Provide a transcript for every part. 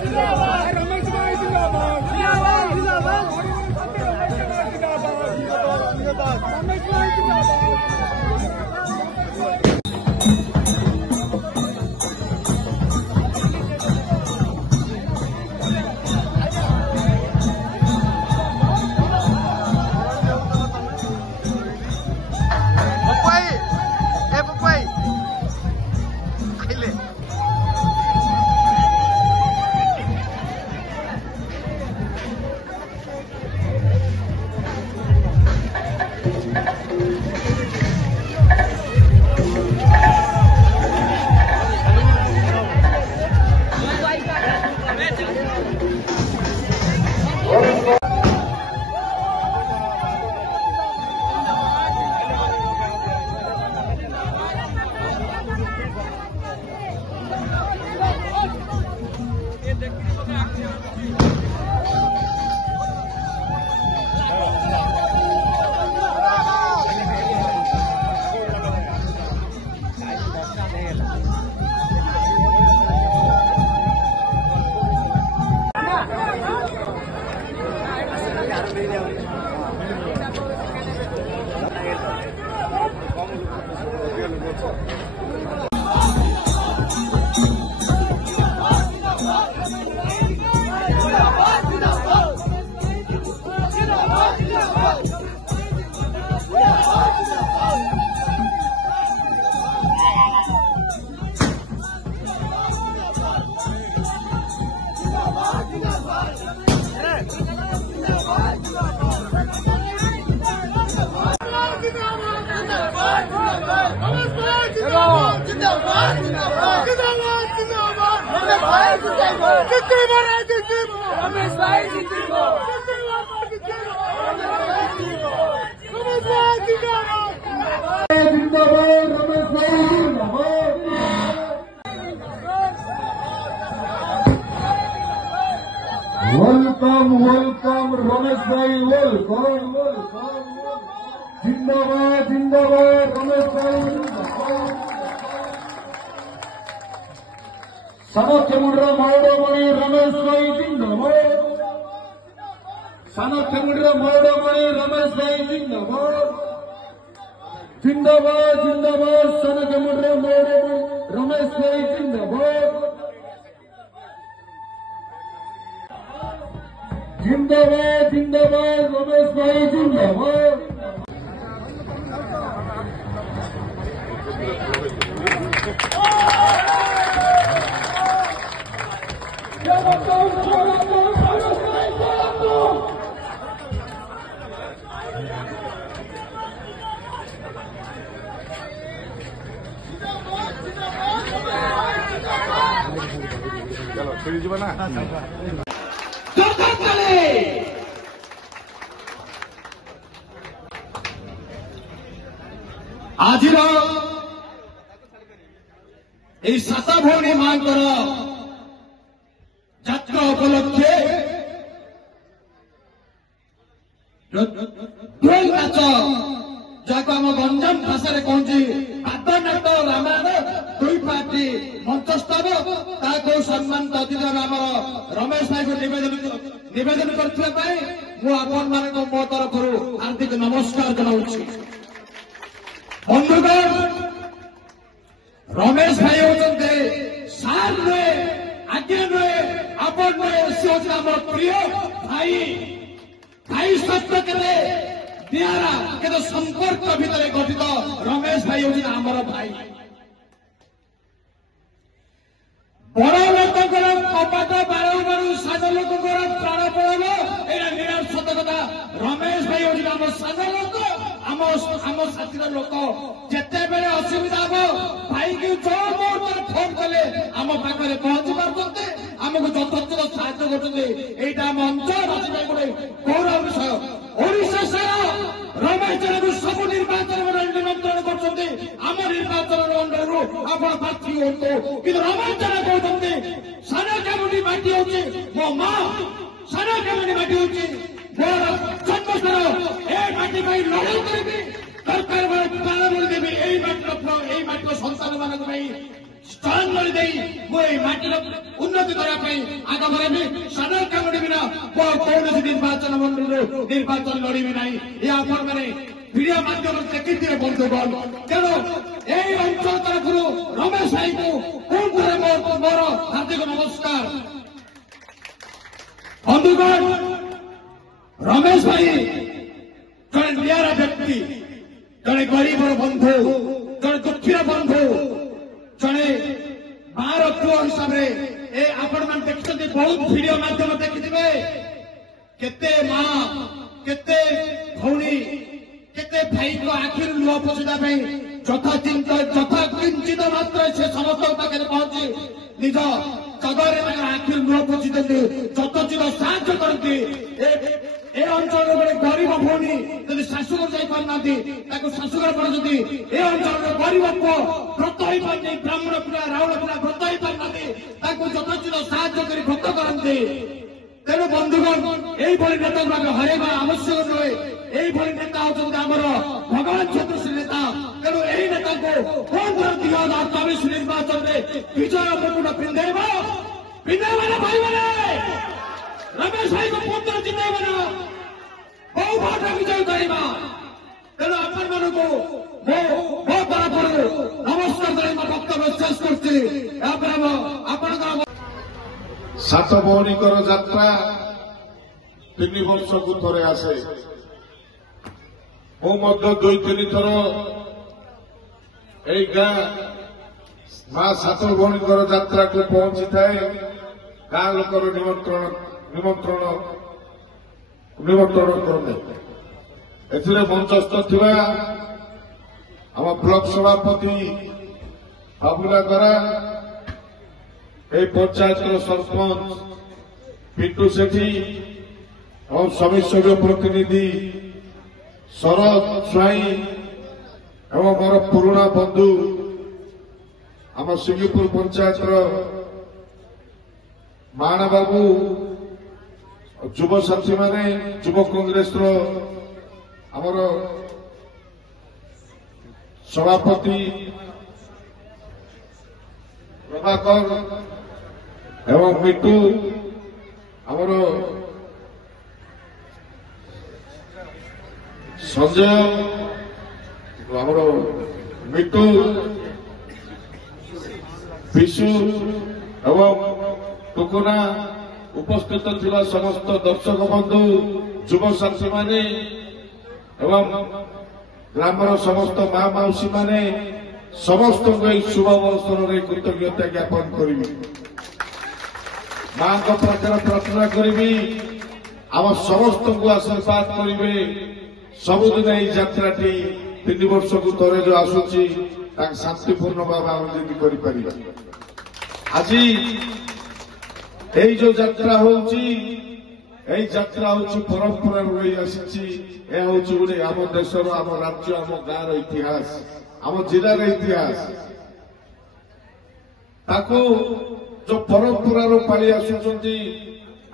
रमेश भाई जिंदाबाद जिंदाबाद रमेश भाई वेलकम रमेश भाई वेलकम जिंदाबाद जिंदाबाद रमेश भाई सनथेमुड्र मौडमणि रमेश भाई जिंदाबाद सनथेमुड्र मौडमणि रमेश भाई जिंदाबाद जिंदाबाद जिंदाबाद सनथेमुड्र मौडमणि रमेश भाई जिंदाबाद जिंदाबाद जिंदाबाद रमेश भाई जिंदाबाद चलो फिर जीवन आज सात भौणी मांकर जात्रा उपलक्षे ढोल नाच जहाँ आम गंजाम भाषा कहूँ पादनाट रामायण दुई पार्टी मंचस्थ ताको सम्मानित अतिथि आम रमेश भाई को निवेदन करने मु मो तरफ हार्दिक नमस्कार जनाऊँ बंधुगण रमेश भाई होते सार नुहे आज्ञा नुहे आपण नुहे सी हूँ आम प्रिय भाई भाई शब्द के निरा के संपर्क भितर गठित रमेश भाई हूँ आमर भाई बड़ लोकर कपाट बारू बारू सान लोकर प्राण पड़ब यहाँ निराश सत कथा रमेश भाई हूँ आम सान लोक आम साथीर लोक जिते बेले असुविधा हम भाई की जो मुहूर्त फोन कले आम पाखे पहुंची पार्टी आमको यथोचित साहय करते यहाँ आम अंचलवासी गोटे गौरव विषय ओडिशा सारा रमेश को सब निर्वाचन निमंत्रण करते आम निर्वाचन अंडर आप प्रार्थी हूँ कि रमेश कहते सारा कम्युनिटी माटी हूँ मो माँ सारा कम्युनिटी माटी हूँ मोर जन्मस्थल ए माटी पर लड़ाई करी सरकार प्राण बलि देवी यही माटी सन्तान मान ଶ୍ରଦ୍ଧାଞ୍ଜଳି ଦେଇ ମୁଁ ଏଇ ମାଟିର ଉନ୍ନତି କରିବା ପାଇଁ ଆଗ ବଢ଼େଇବି। ସାଧାରଣ କାମ ନେବି ନା, କୌଣସି ନିର୍ବାଚନ ମଣ୍ଡଳୀରୁ ନିର୍ବାଚନ ଲଢ଼ିବି ନାହିଁ। ଏହା ଆପଣମାନେ ଭିଡ଼ିଓ ମାଧ୍ୟମରେ ଦେଖିଥିବେ ବନ୍ଧୁଗଣ। ତେଣୁ ଏହି ଅଞ୍ଚଳ ତରଫରୁ ରମେଶ ଭାଇଙ୍କୁ ପୁଣି ଥରେ ମୋର ହାର୍ଦ୍ଦିକ ନମସ୍କାର। ବନ୍ଧୁଗଣ, ରମେଶ ଭାଇ ଜଣେ ନିଆରା ବ୍ୟକ୍ତି, ଜଣେ ଗରିବର ବନ୍ଧୁ, ଜଣେ ଦୁଃଖୀର ବନ୍ଧୁ, ଜଣେ ମାର ପୁଅ ହିସାବରେ ଏ ଆପଣମାନେ ଦେଖିଛନ୍ତି, ବହୁତ ଭିଡ଼ିଓ ମାଧ୍ୟମ ଦେଖିଥିବେ। କେତେ ମା, କେତେ ଭଉଣୀ, କେତେ ଭାଇଙ୍କ ଆଖିରୁ ଲୁହ ପୋଛିବା ପାଇଁ ଯଥା କିଞ୍ଚିତ ମାତ୍ରାରେ ସେ ସମସ୍ତଙ୍କ ପାଖରେ ପହଞ୍ଚି ନିଜ ଜଗରେ ତାଙ୍କର ଆଖିରୁ ଲୁହ ପୋଛିଛନ୍ତି, ଯଥୋଚିତ ସାହାଯ୍ୟ କରନ୍ତି। ଏ ଅଞ୍ଚଳର ଗୋଟେ ଗରିବ ଭଉଣୀ ଯଦି ଶାଶୁଘର ଯାଇପାରୁନାହାନ୍ତି, ତାକୁ ଶାଶୁଘର ପଡୁଛନ୍ତି। ଏ ଅଞ୍ଚଳର ଗରିବ ପୁଅ ବ୍ରତ ହୋଇପାରୁନି, ବ୍ରାହ୍ମଣ ପିଲା, ରାଉଳ ପିଲା ବ୍ରତ ହୋଇପାରୁନାହାନ୍ତି, ତାକୁ ଯଥୋଚିତ ସାହାଯ୍ୟ କରି ବ୍ରତ କରନ୍ତି। ତେଣୁ ବନ୍ଧୁଗଣ, ଏଇଭଳି ନେତାକୁ ଆମେ ହରାଇବା ଆବଶ୍ୟକ ନୁହେଁ। এইভଳି ନେତା ହେଉଛନ୍ତି ଆମର ଭଗବାନ ଛତ୍ରଶ୍ରୀ ନେତା। ତେଣୁ ଏହି ନେତାଙ୍କୁ 2024 ନିର୍ବାଚନରେ ବିଜୟ ମୁକୁଟ ପିନ୍ଧେଇବ ନା ଭାଇମାନେ? ରମେଶ ଭାଇଙ୍କୁ ପୁତ୍ର ଜିତେଇବ ନା? ବହୁ ଭୋଟ ବିଜୟ କରିବା। ତେଣୁ ଆପଣମାନଙ୍କୁ ମୋ ତରଫରୁ ନମସ୍କାର କରି ମୋ ବକ୍ତବ୍ୟ ଶେଷ କରୁଛି। ଏହାପରେ ଆପଣଙ୍କର ସାତ ଭଉଣୀଙ୍କର ଯାତ୍ରା 3 ବର୍ଷକୁ ଥରେ ଆସେ। ମୁଁ ମଧ୍ୟ 2-3 ଥର ଏଇ ଗାଁ ମା ସାତ ଭଉଣୀଙ୍କର ଯାତ୍ରାକୁ ପହଞ୍ଚିଥାଏ। ଗାଁ ଲୋକର ନିମନ୍ତ୍ରଣ କରନ୍ତି। ଏଥିରେ ମଞ୍ଚସ୍ଥ ଥିବା ଆମ ବ୍ଲକ ସଭାପତି ବାବୁଲା ଗରା, এই পঞ্চায়েতর সরপঞ্চ পিন্টু সেঠী এবং সমিতি প্রতিনিধি শরদ স্বাଇଁ এবং মোর পুরুণা বন্ধু আম সিঙ্গিপুর পঞ্চায়েতর মাଣା বাবু, যুবসাথী মানে, যুব কংগ্রেসর আমার সভাপতি প্রভাকর এবং মিটু, আমার সঞ্জয়, আমার মিটু, বিশু এবং টুকুনা, উপস্থিত ଥିବା ସମସ୍ତ ଦର୍ଶକ ବନ୍ଧୁ, ଯୁବସାଥୀ ମାନେ ଏବଂ ଗ୍ରାମର ସମସ୍ତ ମା ମାଉସୀ ମାନେ ସମସ୍ତଙ୍କୁ ଏହି ଶୁଭ ଅବସରରେ କୃତଜ୍ଞତା ଜ୍ଞାପନ କରିବି। ମାଙ୍କ ପାଖରେ ପ୍ରାର୍ଥନା କରିବି ଆମ ସମସ୍ତଙ୍କୁ ଆଶୀର୍ବାଦ କରିବେ। ସବୁଦିନ ଏହି ଯାତ୍ରାଟି 3 ବର୍ଷକୁ ଥରେ ଯୋଉ ଆସୁଛି ତାକୁ ଶାନ୍ତିପୂର୍ଣ୍ଣ ଭାବେ ଆମେ ଯେମିତି କରିପାରିବା। ଆଜି এই যে যাত্রা হচ্ছে, এই যাত্রা হচ্ছে পরম্পরা রয়ে আসছে। এ হচ্ছে গোটে আম দেশর, আম রাজ্য, আম গাঁর ইতিহাস, আম জিলার ইতিহাস। তাকে যে পরম্পরার পালি আসুচার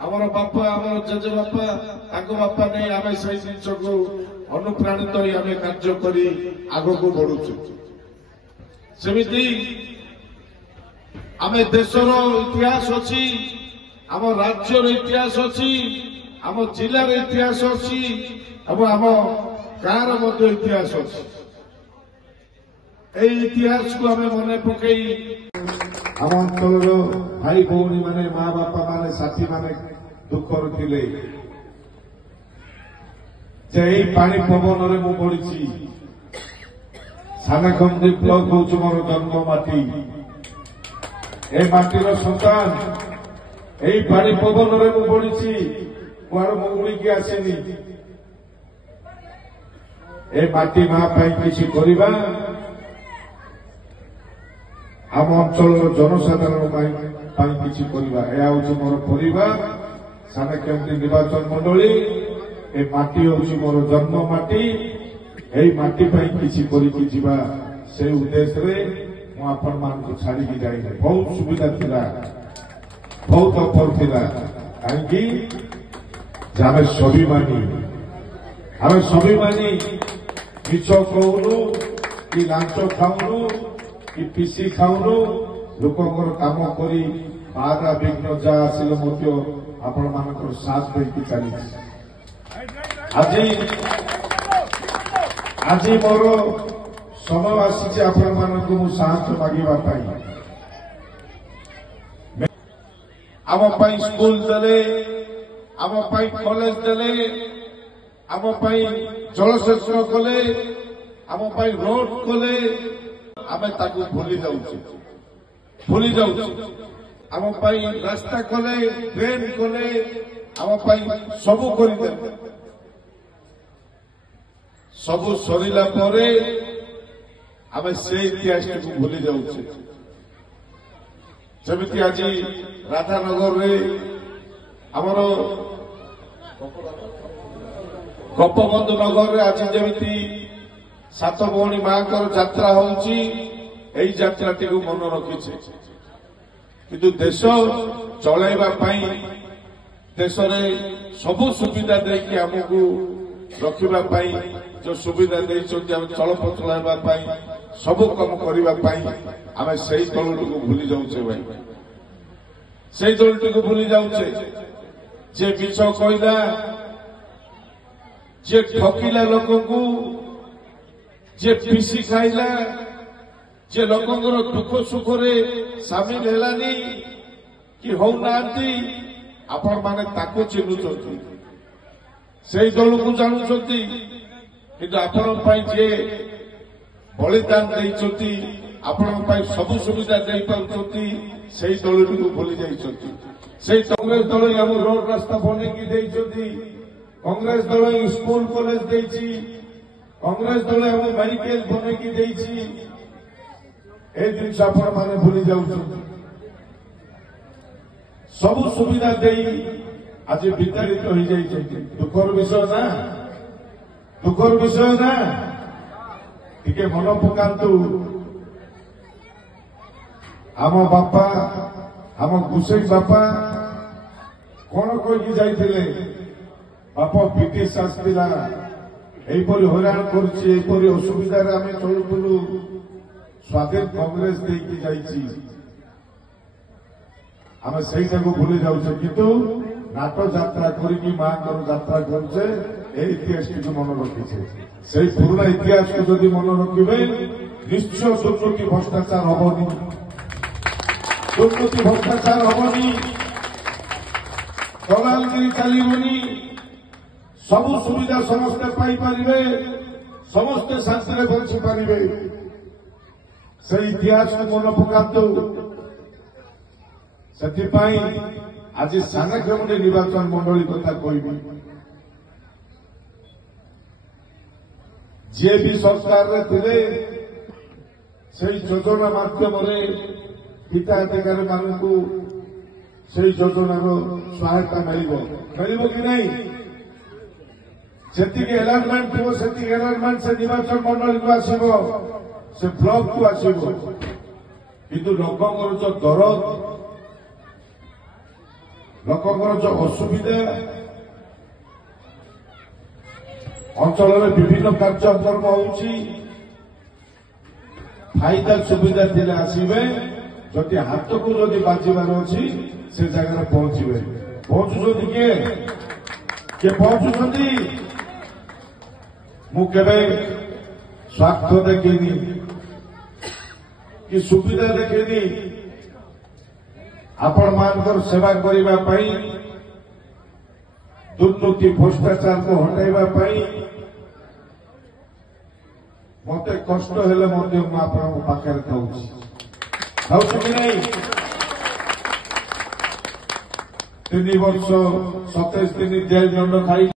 আমার বাপা, আমার জেজে বাপা, তাঙ্ক বাপা নেই আমি সেই জিনিসকে অনুপ্রাণিত হয়ে আমি কার্য করি আগুক বড়ুছু। সেমিতি আমি দেশর ইতিহাস অছি, আম রাজ্যর ইতিহাস অছি, আম জিলার ইতিহাস অছি এবং আম গাঁর মধ্যে ইতিহাস অছি। এই ইতিহাসকে আমি মনে পকাই আম অঞ্চলর ভাই ভৌণী মানে, মা বাপা মানে, সাথী মানে দুঃখর ଥିଲେ যে এই পানি পবନରେ ମୁଁ ପଡ଼ିଛି। ସାନଖଣ୍ଡି ବ୍ଲକ ହଉଛି ମୋର ଜନ୍ମ ମାଟି। ଏ ମାଟିର ସନ୍ତାନ, এই ପାଣି ପବନରେ ମୁଁ ପଡ଼ିଛି, କୁଆଡେ ମଙ୍ଗୁଳିକି ଆସିନି। ଏ ମାଟି ମା ପାଇଁ କିଛି କରିବା, ଆମ ଅଞ୍ଚଳର ଜନସାଧାରଣ ପାଇଁ କିଛି କରିବା, ଏହା ହେଉଛି ମୋର ପରିବାର। ସାନଖଣ୍ଡି ନିର୍ବାଚନ ମଣ୍ଡଳୀ, ଏ ମାଟି ହେଉଛି ମୋର ଜନ୍ମ ମାଟି। এই ମାଟି ପାଇଁ କିଛି କରିକି ଯିବା, সেই ଉଦ୍ଦେଶ୍ୟରେ ମୁଁ ଆପଣମାନଙ୍କୁ ଛାଡ଼ିକି ଯାଇନି। ବହୁତ ସୁବିଧା ଥିଲା, ବହୁତ ଅଫର ଥିଲା। କାହିଁକି ଯେ ଆମେ ସ୍ୱାଭିମାନୀ ମିଛ କହୁନୁ, କି ଲାଞ୍ଚ ଖାଉନୁ, କି ପିସି ଖାଉନୁ, ଲୋକଙ୍କର କାମ କରି ବାଧା ବିଘ୍ନ ଯାହା ଆସିଲେ ମଧ୍ୟ ଆପଣମାନଙ୍କର ସାଥ ଦେଇକି ଚାଲିଛି। ଆଜି ମୋର ସମୟ ଆସିଛି ଆପଣମାନଙ୍କୁ ମୁଁ ସାହାଯ୍ୟ ମାଗିବା ପାଇଁ। ଆମ ପାଇଁ ସ୍କୁଲ ଦେଲେ, ଆମ ପାଇଁ କଲେଜ ଦେଲେ, ଆମ ପାଇଁ ଜଳସେଚନ କଲେ, ଆମ ପାଇଁ ରୋଡ କଲେ, ଆମେ ତାକୁ ଭୁଲି ଯାଉଛୁ। ଆମ ପାଇଁ ରାସ୍ତା କଲେ, ଡ୍ରେନ କଲେ, ଆମ ପାଇଁ ସବୁ କରିଦେଲେ। ସବୁ ସରିଲା ପରେ ଆମେ ସେ ଇତିହାସକୁ ଭୁଲି ଯାଉଛେ। ଯେମିତି ଆଜି ରାଧାନଗରରେ ଆମର ଗୋପବନ୍ଧୁ ନଗରରେ ଆଜି ଯେମିତି ସାତ ଭଉଣୀ ମାଙ୍କର ଯାତ୍ରା ହେଉଛି, ଏହି ଯାତ୍ରାଟିକୁ ମନେ ରଖିଛେ। କିନ୍ତୁ ଦେଶ ଚଳାଇବା ପାଇଁ ଦେଶରେ ସବୁ ସୁବିଧା ଦେଇକି ଆମକୁ ରଖିବା ପାଇଁ ଯୋଉ ସୁବିଧା ଦେଇଛନ୍ତି, ଆମେ ଚଳପ୍ରଚଳାଇବା ପାଇଁ ସବୁ କାମ କରିବା ପାଇଁ ଆମେ ସେଇ ଦଳଟିକୁ ଭୁଲି ଯାଉଛେ ଭାଇ। ସେଇ ଦଳଟିକୁ ଭୁଲି ଯାଉଛେ। ଯିଏ ମିଛ କହିଲା, ଯିଏ ଠକିଲା ଲୋକଙ୍କୁ, ଯିଏ ପିସି ଖାଇଲା, ଯିଏ ଲୋକଙ୍କର ଦୁଃଖ ସୁଖରେ ସାମିଲ ହେଲାନି କି ହଉନାହାନ୍ତି, ଆପଣମାନେ ତାକୁ ଚିହ୍ନୁଛନ୍ତି, ସେଇ ଦଳକୁ ଜାଣୁଛନ୍ତି। କିନ୍ତୁ ଆପଣଙ୍କ ପାଇଁ ଯିଏ ବଳିଦାନ ଦେଇଛନ୍ତି, ଆପଣଙ୍କ ପାଇଁ ସବୁ ସୁବିଧା ଦେଇପାରୁଛନ୍ତି, ସେଇ ଦଳଟିକୁ ଭୁଲି ଯାଇଛନ୍ତି। ସେଇ କଂଗ୍ରେସ ଦଳ ଆମ ରୋଡ ରାସ୍ତା ବନେଇକି ଦେଇଛନ୍ତି, କଂଗ୍ରେସ ଦଳ ସ୍କୁଲ କଲେଜ ଦେଇଛି, କଂଗ୍ରେସ ଦଳ ଆମ ମେଡିକାଲ ବନେଇକି ଦେଇଛି। এই জিনিস আপনার ভুলে যাচ্ছেন। সবু সুবিধা দেই আজ বিতাড়িত হয়ে যাই। দুঃখর বিষয় না, দুঃখর বিষয় না। টিকে মন পকান্তু। আম বাপা, আম গুসেই বাপা কোন কইকি যাইছিলে, বাপা ব্রিটিশ আসছিলা, এইপরি হইরাণ করছি, এইপরি অসুবিধারে আমি চলুলু। স্বাধীন কংগ্রেস ଦେଇକି ଯାଇଛି, ଆମେ ସେଇଟାକୁ ଭୁଲି ଯାଉଛେ। କିନ୍ତୁ ନାଟ ଯାତ୍ରା କରିକି ମାଙ୍କର ଯାତ୍ରା କରୁଛେ, এই ইতিহাসটিকে মনে রখিছে। সেই পুরোনো ইতিহাসকে যদি মনে রখিবে, নিশ্চয় দুর্নীতি ভ্রষ্টাচার হবনি, দুর্নীতি ভ্রষ্টাচার হবনি, দলালগিরি চালিবনি, সবু সুবিধা সমস্তে পাইপারিবে, সমস্তে শান্তিরে বঞ্চি পারিবে। সেই ইতিহাসকে মনে পকান্তু। ସେଥିପାଇଁ ଆଜି ସାନଖେମୁଣ୍ଡି ନିର୍ବାଚନ ମଣ୍ଡଳୀ କଥା କହିବି। ଯିଏ ବି ସରକାରରେ ଥିଲେ, ସେହି ଯୋଜନା ମାଧ୍ୟମରେ ହିତାଧିକାରୀମାନଙ୍କୁ ସେହି ଯୋଜନାର ସହାୟତା ମିଳିବ କି ନାହିଁ? ଯେତିକି ଆଲାଟମେଣ୍ଟ ଥିବ, ସେତିକି ଆଲାଟମେଣ୍ଟ ସେ ନିର୍ବାଚନ ମଣ୍ଡଳୀକୁ ଆସିବ, ସେ ବ୍ଲକକୁ ଆସିବ। କିନ୍ତୁ ଲୋକଙ୍କର ଯୋଉ ଦରଦ, ଲୋକଙ୍କର ଯୋଉ ଅସୁବିଧା, ଅଞ୍ଚଳରେ ବିଭିନ୍ନ କାର୍ଯ୍ୟକ୍ରମ ହେଉଛି, ଫାଇଦା ସୁବିଧା ଥିଲେ ଆସିବେ, ଯଦି ହାତକୁ ଯଦି ବାଜିବାର ଅଛି ସେ ଜାଗାରେ ପହଞ୍ଚିବେ। ପହଞ୍ଚୁଛନ୍ତି କିଏ ପହଞ୍ଚୁଛନ୍ତି? ମୁଁ କେବେ ସ୍ୱାର୍ଥ ଦେଖିନି କି ସୁବିଧା ଦେଖିନି। ଆପଣମାନଙ୍କର ସେବା କରିବା ପାଇଁ, ଦୁର୍ନୀତି ଭ୍ରଷ୍ଟାଚାରକୁ ହଟାଇବା ପାଇଁ ମତେ କଷ୍ଟ ହେଲେ ମଧ୍ୟ ମୁଁ ଆପଣଙ୍କ ପାଖରେ ଥାଉଛି କି ନାହିଁ? 3 ବର୍ଷ 27 ଦିନ ଜେଲ ଦଣ୍ଡ ଖାଇ